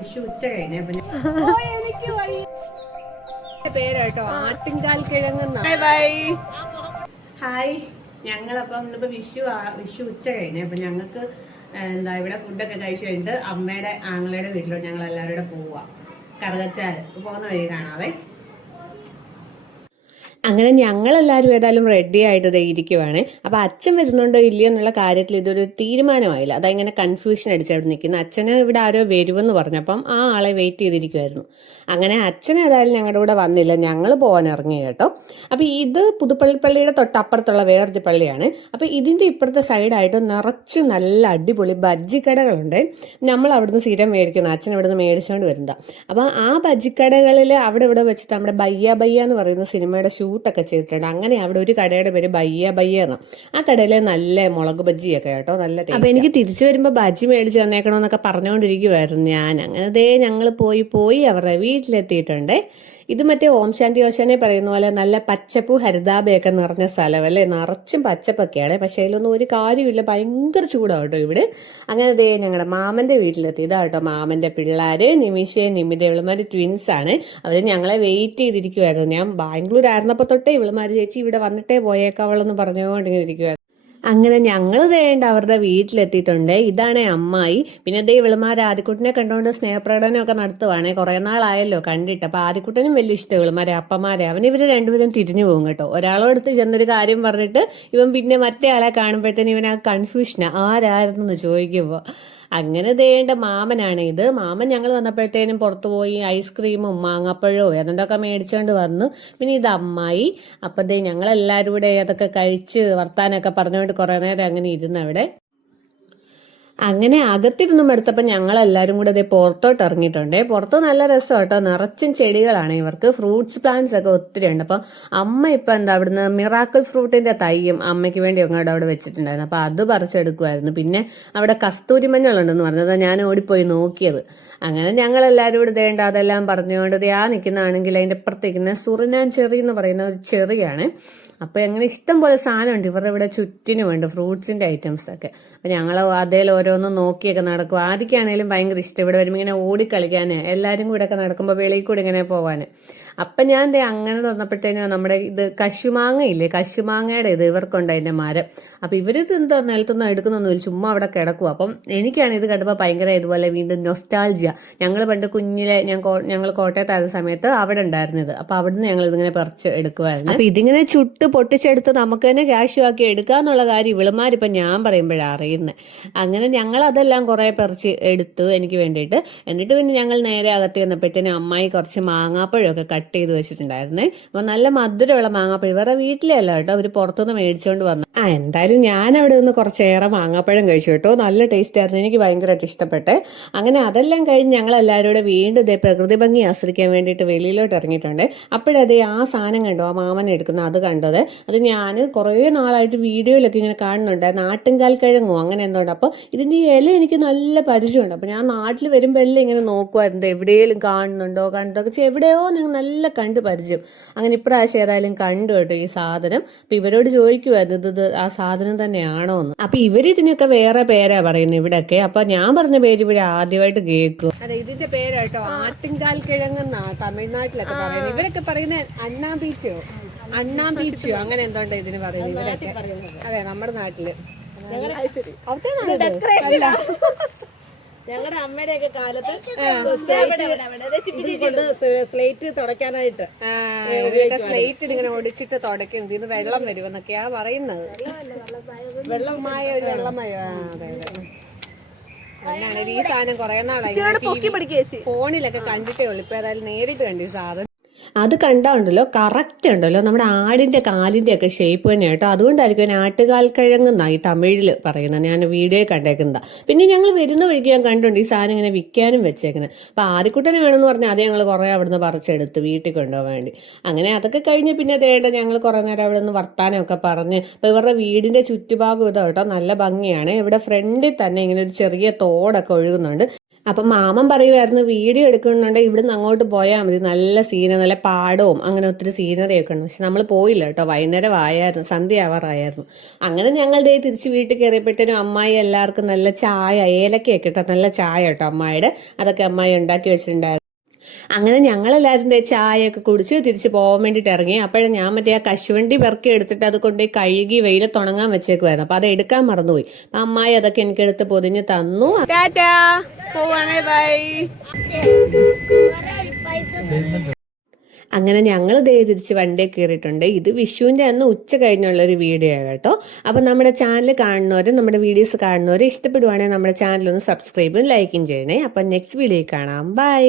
വിഷു ഉച്ച കഴിഞ്ഞ പേരാട്ടോ ആട്ടിൻകാൽ കിഴങ്ങുന്ന. ഹായ്, ഞങ്ങളപ്പം ഇന്നിപ്പോ വിഷു ഉച്ച കഴിഞ്ഞ അപ്പൊ ഞങ്ങൾക്ക് എന്താ ഇവിടെ ഫുഡൊക്കെ കഴിച്ചു കഴിഞ്ഞിട്ട് അമ്മയുടെ ആങ്ങളയുടെ വീട്ടിലോട്ട് ഞങ്ങൾ എല്ലാവരും കൂടെ പോവാ. കറുകച്ചാല് പോകുന്ന വഴി കാണാവേ. അങ്ങനെ ഞങ്ങളെല്ലാവരും ഏതായാലും റെഡി ആയിട്ട് ഇരിക്കുവാണ്. അപ്പോൾ അച്ഛൻ വരുന്നുണ്ടോ ഇല്ലയോ എന്നുള്ള കാര്യത്തിൽ ഇതൊരു തീരുമാനമായില്ല. അതങ്ങനെ കൺഫ്യൂഷൻ അടിച്ചവിടെ നിൽക്കുന്നത്. അച്ഛന് ഇവിടെ ആരോ വരുമെന്ന് പറഞ്ഞപ്പം ആ ആളെ വെയിറ്റ് ചെയ്തിരിക്കുമായിരുന്നു. അങ്ങനെ അച്ഛൻ ഏതായാലും ഞങ്ങളുടെ കൂടെ വന്നില്ല, ഞങ്ങൾ പോകാൻ ഇറങ്ങി കേട്ടോ. അപ്പോൾ ഇത് പുതുപ്പള്ളിപ്പള്ളിയുടെ തൊട്ടപ്പുറത്തുള്ള വേറൊരു പള്ളിയാണ്. അപ്പോൾ ഇതിൻ്റെ ഇപ്പുറത്തെ സൈഡായിട്ട് നിറച്ച് നല്ല അടിപൊളി ബജ്ജിക്കടകളുണ്ട്. നമ്മൾ അവിടുന്ന് സ്ഥിരം മേടിക്കുന്നു, അച്ഛൻ ഇവിടുന്ന് മേടിച്ചുകൊണ്ട് വരുന്നതാണ്. അപ്പോൾ ആ ബജ്ജിക്കടകളിൽ അവിടെ ഇവിടെ വെച്ചിട്ട് നമ്മുടെ ബയ്യ ബയ്യ എന്ന് പറയുന്ന സിനിമയുടെ ഷൂട്ടൊക്കെ ചെയ്തിട്ടുണ്ട്. അങ്ങനെ അവിടെ ഒരു കടയുടെ പേര് ബയ്യ ബയ്യ എന്നാണ്. ആ കടയിൽ നല്ല മുളക് ബജ്ജിയൊക്കെ കേട്ടോ, നല്ല ടേസ്റ്റ്. അപ്പോൾ എനിക്ക് തിരിച്ചു വരുമ്പോൾ ബജ്ജി മേടിച്ച് തന്നേക്കണമെന്നൊക്കെ പറഞ്ഞുകൊണ്ടിരിക്കുമായിരുന്നു ഞാൻ. അങ്ങനെ ഞങ്ങൾ പോയി അവരുടെ വീട്ടിലെത്തിയിട്ടുണ്ട്. ഇത് മറ്റേ ഓം ശാന്തി ഓശാനെ പറയുന്ന പോലെ നല്ല പച്ചപ്പും ഹരിതാഭയൊക്കെ നിറഞ്ഞ സ്ഥലമല്ലേ, നിറച്ചും പച്ചപ്പൊക്കെയാണ്. പക്ഷേ അതിലൊന്നും ഒരു കാര്യമില്ല, ഭയങ്കര ചൂടാട്ടോ ഇവിടെ. അങ്ങനെ ഞങ്ങളുടെ മാമന്റെ വീട്ടിലെത്തി. ഇതാട്ടോ മാമന്റെ പിള്ളേര് നിമിഷയും നിമിത, ഇവളുമാര് ട്വിൻസ് ആണ്. അവർ ഞങ്ങളെ വെയിറ്റ് ചെയ്തിരിക്കുമായിരുന്നു. ഞാൻ ബാംഗ്ലൂർ ആയിരുന്നപ്പോൾ തൊട്ടേ ഇവളുമാര് ചേച്ചി ഇവിടെ വന്നിട്ടേ പോയേക്കാവളെന്ന് പറഞ്ഞുകൊണ്ടിങ്ങനെ ഇരിക്കുമായിരുന്നു. അങ്ങനെ ഞങ്ങൾ വേണ്ട അവരുടെ വീട്ടിലെത്തിയിട്ടുണ്ട്. ഇതാണ് അമ്മായി. പിന്നെ ഇവളുമാർ ആദിക്കുട്ടിനെ കണ്ടുകൊണ്ട് സ്നേഹപ്രകടനമൊക്കെ നടത്തുവാണേ. കുറെ നാളായല്ലോ കണ്ടിട്ട്. അപ്പൊ ആദിക്കുട്ടനും വലിയ ഇഷ്ടം ഇവളുമാരെ അപ്പമാരെ. ഇവര് രണ്ടുപേരും തിരിഞ്ഞു പോകും കേട്ടോ. ഒരാളോടത്ത് ചെന്നൊരു കാര്യം പറഞ്ഞിട്ട് ഇവൻ പിന്നെ മറ്റേ ആളെ കാണുമ്പോഴത്തേന് ഇവൻ ആ കൺഫ്യൂഷനാ ആരായിരുന്നു എന്ന് ചോദിക്കുമ്പോ. അങ്ങനെ ദേണ്ട മാമനാണ് ഇത്. മാമൻ ഞങ്ങൾ വന്നപ്പോഴത്തേനും പുറത്തു പോയി ഐസ്ക്രീമും മാങ്ങാപ്പഴവും എന്തൊക്കെ മേടിച്ചുകൊണ്ട് വന്നു. പിന്നെ ഇത് അമ്മായി. അപ്പം ഞങ്ങളെല്ലാവരും കൂടെ അതൊക്കെ കഴിച്ച് വർത്താനൊക്കെ പറഞ്ഞുകൊണ്ട് കുറേ നേരം അങ്ങനെ ഇരുന്ന് അവിടെ. അങ്ങനെ അകത്തിരുന്നും എടുത്തപ്പോൾ ഞങ്ങളെല്ലാവരും കൂടെ പുറത്തോട്ട് ഇറങ്ങിയിട്ടുണ്ട്. പുറത്ത് നല്ല രസം കേട്ടോ, നിറച്ചും ചെടികളാണ് ഇവർക്ക്. ഫ്രൂട്ട്സ് പ്ലാന്റ്സ് ഒക്കെ ഒത്തിരി ഉണ്ട്. അപ്പം അമ്മ ഇപ്പം അവിടുന്ന് മിറാക്കിൾ ഫ്രൂട്ടിന്റെ തൈയും അമ്മയ്ക്ക് വേണ്ടി അങ്ങോട്ട് അവിടെ വെച്ചിട്ടുണ്ടായിരുന്നു. അപ്പം അത് പറിച്ചെടുക്കുമായിരുന്നു. പിന്നെ അവിടെ കസ്തൂരി മഞ്ഞളുണ്ടെന്ന് പറഞ്ഞത് ഞാൻ ഓടിപ്പോയി നോക്കിയത്. അങ്ങനെ ഞങ്ങളെല്ലാവരും കൂടെ അതെല്ലാം പറഞ്ഞുകൊണ്ട് നിൽക്കുന്നതാണെങ്കിൽ അതിൻ്റെ അപ്പുറത്തേക്കുന്ന സുറിനാൻ ചെറി എന്ന് പറയുന്ന ഒരു ചെറിയാണ്. അപ്പോൾ അങ്ങനെ ഇഷ്ടം പോലെ സാധനമുണ്ട് ഇവരുടെ ഇവിടെ ചുറ്റിനുമുണ്ട് ഫ്രൂട്ട്സിൻ്റെ ഐറ്റംസ് ഒക്കെ. അപ്പോൾ ഞങ്ങൾ അതേൽ ഓരോന്നും നോക്കിയൊക്കെ നടക്കും. ആദ്യമൊക്കെയാണെങ്കിലും ഭയങ്കര ഇഷ്ടം ഇവിടെ വരുമ്പോൾ ഇങ്ങനെ ഓടിക്കളിക്കാൻ, എല്ലാവരും കൂടെ ഒക്കെ നടക്കുമ്പോൾ വെളിയിൽ കൂടെ ഇങ്ങനെ പോകാൻ. അപ്പം ഞാൻ അങ്ങനെ തുറന്നപ്പോഴത്തേനും നമ്മുടെ ഇത് കശുമാങ്ങ ഇല്ലേ, കശുമാങ്ങയുടെ ഇത് ഇവർക്കുണ്ട് അതിൻ്റെ മരം. അപ്പം ഇവരിത് എന്താ നിലത്തൊന്നും എടുക്കുന്നൊന്നുമില്ല, ചുമ്മാ അവിടെ കിടക്കും. അപ്പം എനിക്കാണ് ഇത് കണ്ടപ്പോൾ ഭയങ്കര ഇതുപോലെ വീണ്ടും നൊസ്റ്റാൾജിയ. ഞങ്ങൾ പണ്ട് കുഞ്ഞിലെ ഞങ്ങൾ കോട്ടയത്തായിരുന്ന സമയത്ത് അവിടെ ഉണ്ടായിരുന്നത്. അപ്പം അവിടുന്ന് ഞങ്ങൾ ഇതിങ്ങനെ പറിച്ച് എടുക്കുമായിരുന്നു. അപ്പം ഇതിങ്ങനെ ചുട്ട് പൊട്ടിച്ചെടുത്ത് നമുക്ക് തന്നെ ക്യാഷ് ആക്കി എടുക്കാന്നുള്ള കാര്യം ഇവളുമാരിപ്പം ഞാൻ പറയുമ്പോഴാണ് അറിയുന്നത്. അങ്ങനെ ഞങ്ങൾ അതെല്ലാം കുറേ പറിച്ച് എടുത്തു എനിക്ക് വേണ്ടിയിട്ട്. എന്നിട്ട് പിന്നെ ഞങ്ങൾ നേരെ അകത്ത് ചെന്നപ്പോഴത്തേനും അമ്മായി കുറച്ച് മാങ്ങാപ്പഴമൊക്കെ കട്ട് ചെയ്ത് വെച്ചിട്ടുണ്ടായിരുന്നേ. അപ്പോൾ നല്ല മധുരമുള്ള മാങ്ങാപ്പഴം ഇവരുടെ വീട്ടിലേ അല്ല കേട്ടോ, അവർ പുറത്തുനിന്ന് മേടിച്ചുകൊണ്ട് വന്നു. എന്തായാലും ഞാൻ അവിടെ നിന്ന് കുറച്ചേറെ മാങ്ങാപ്പഴം കഴിച്ചു കേട്ടോ, നല്ല ടേസ്റ്റ് ആയിരുന്നു, എനിക്ക് ഭയങ്കരമായിട്ട് ഇഷ്ടപ്പെട്ടെ. അങ്ങനെ അതെല്ലാം കഴിഞ്ഞ് ഞങ്ങൾ എല്ലാവരും കൂടെ വീണ്ടും പ്രകൃതി ഭംഗി ആസ്വദിക്കാൻ വേണ്ടിയിട്ട് വെളിയിലോട്ട് ഇറങ്ങിയിട്ടുണ്ട്. അപ്പോഴതേ ആ സാധനം കണ്ടോ, ആ മാമൻ എടുക്കുന്ന അത് കണ്ടത്. അത് ഞാൻ കുറേ നാളായിട്ട് വീഡിയോയിലൊക്കെ ഇങ്ങനെ കാണുന്നുണ്ട്, നാട്ടുംകാൽ കിഴങ്ങോ അങ്ങനെ എന്തുകൊണ്ട്. അപ്പോൾ ഇതിൻ്റെ ഇല എനിക്ക് നല്ല പരിചയമുണ്ട്. അപ്പോൾ ഞാൻ നാട്ടിൽ വരുമ്പോൾ എല്ലാം ഇങ്ങനെ നോക്കുമായിരുന്നു, എവിടെയെങ്കിലും കാണുന്നുണ്ടോ കണ്ടൊക്കെ എവിടെയോ നിങ്ങൾ നല്ല കണ്ട് പരിചയം. അങ്ങനെ ഇപ്രാവശ്യം ഏതായാലും കണ്ടു കേട്ടോ ഈ സാധനം. അപ്പം ഇവരോട് ചോദിക്കുമായിരുന്നു ഇത് ആ സാധനം തന്നെയാണോ എന്ന്. അപ്പം ഇവരിതിനൊക്കെ വേറെ പേരാ പറയുന്നത് ഇവിടെയൊക്കെ. അപ്പം ഞാൻ പറഞ്ഞ പേര് ഇവർ ആദ്യമായിട്ട് കേൾക്കും. അതെ, ഇതിന്റെ പേരാട്ടോ ആട്ടിൻകാൽ കിഴങ്ങെന്നാ തമിഴ്നാട്ടിലൊക്കെ പറയുന്നത്. ഇവരൊക്കെ പറയുന്നത് അണ്ണാമ്പീച്ചോ അങ്ങനെ എന്തോണ്ടോ ഇതിന് പറയുന്നത് ഇവരൊക്കെ. അതെ, നമ്മുടെ നാട്ടില് ഞങ്ങളുടെ അമ്മയുടെയൊക്കെ കാലത്ത് സ്ലേറ്റ് തുടയ്ക്കാനായിട്ട് സ്ലേറ്റ് ഇങ്ങനെ ഒടിച്ചിട്ട് തുടയ്ക്കുന്നത്. ഇതിന് വെള്ളം വരുമെന്നൊക്കെയാ പറയുന്നത്. വെള്ളമയോ വെള്ളമയോ അതെ അങ്ങനെയാണ് ഈ സാധനം കുറെ നാളായി ഫോണിലൊക്കെ കണ്ടിട്ടേ ഉള്ളു. ഇപ്പൊ ഏതായാലും നേരിട്ട് കണ്ടു ഈ സാധനം. അത് കണ്ടാണ്ടല്ലോ കറക്റ്റ് ഉണ്ടല്ലോ നമ്മുടെ ആടിന്റെ കാലിന്റെ ഒക്കെ ഷേപ്പ് തന്നെ കേട്ടോ. അതുകൊണ്ടായിരിക്കും ആട്ടുകാൽ കിഴങ്ങെന്നാണ് ഈ തമിഴിൽ പറയുന്നത്. ഞാൻ വീഡിയോ കണ്ടേക്കുന്നതാ. പിന്നെ ഞങ്ങൾ വരുന്ന വഴിക്ക് ഞാൻ കണ്ടുണ്ട് ഈ സാധനം ഇങ്ങനെ വിൽക്കാനും വെച്ചേക്കുന്നത്. അപ്പൊ ആദിക്കുട്ടനെ വേണമെന്ന് പറഞ്ഞാൽ അത് ഞങ്ങൾ കുറെ അവിടുന്ന് പറിച്ചെടുത്ത് വീട്ടിൽ കൊണ്ടുപോകാൻ വേണ്ടി. അങ്ങനെ അതൊക്കെ കഴിഞ്ഞ് പിന്നെ ഞങ്ങൾ കുറെ നേരം അവിടെ നിന്ന് വർത്താനമൊക്കെ പറഞ്ഞ്. അപ്പൊ ഇവരുടെ വീടിന്റെ ചുറ്റുഭാഗം ഇതാ കേട്ടോ, നല്ല ഭംഗിയാണ്. ഇവിടെ ഫ്രണ്ടിൽ തന്നെ ഇങ്ങനെ ഒരു ചെറിയ തോടൊക്കെ ഒഴുകുന്നുണ്ട്. അപ്പം മാമൻ പറയുമായിരുന്നു വീഡിയോ എടുക്കുന്നുണ്ടെങ്കിൽ ഇവിടുന്ന് അങ്ങോട്ട് പോയാൽ മതി, നല്ല സീന, നല്ല പാടവും അങ്ങനെ ഒത്തിരി സീനറി ഒക്കെ ഉണ്ട്. പക്ഷെ നമ്മൾ പോയില്ല കേട്ടോ, വൈകുന്നേരം ആയായിരുന്നു, സന്ധ്യ ആവാറായിരുന്നു. അങ്ങനെ ഞങ്ങൾ ദേ തിരിച്ച് വീട്ടിൽ കയറിയപ്പോഴത്തേനും അമ്മായി എല്ലാവർക്കും നല്ല ചായ, ഏലക്കയൊക്കെ ഇട്ടോ നല്ല ചായ കേട്ടോ അമ്മായിയുടെ, അതൊക്കെ അമ്മായി ഉണ്ടാക്കി വെച്ചിട്ടുണ്ടായിരുന്നു. അങ്ങനെ ഞങ്ങളെല്ലാവരും ദേ ചായയൊക്കെ കുടിച്ച് തിരിച്ച് പോകാൻ വേണ്ടിയിട്ട് ഇറങ്ങി. അപ്പോഴും ഞാൻ മറ്റേ ആ കശുവണ്ടി പെറുക്കി എടുത്തിട്ട് അത് കൊണ്ടുപോയി കഴുകി വെയിലത്തുണങ്ങാൻ വെച്ചേക്കുമായിരുന്നു. അപ്പൊ അത് എടുക്കാൻ മറന്നുപോയി. അമ്മായി അതൊക്കെ എനിക്ക് എടുത്ത് പൊതിഞ്ഞ് തന്നു. ടാറ്റാ, പോവാണേ, ബൈ. അങ്ങനെ ഞങ്ങൾ ദേ തിരിച്ച് വണ്ടിയിൽ കയറിയിട്ടുണ്ട്. ഇത് വിഷുവിൻ്റെ അന്ന് ഉച്ച കഴിഞ്ഞുള്ളൊരു വീഡിയോ ആണ് കേട്ടോ. അപ്പം നമ്മുടെ ചാനൽ കാണുന്നവരും നമ്മുടെ വീഡിയോസ് കാണുന്നവരും ഇഷ്ടപ്പെടുവാണെങ്കിൽ നമ്മുടെ ചാനൽ ഒന്ന് സബ്സ്ക്രൈബും ലൈക്കും ചെയ്യണേ. അപ്പം നെക്സ്റ്റ് വീഡിയോയിൽ കാണാം. ബൈ.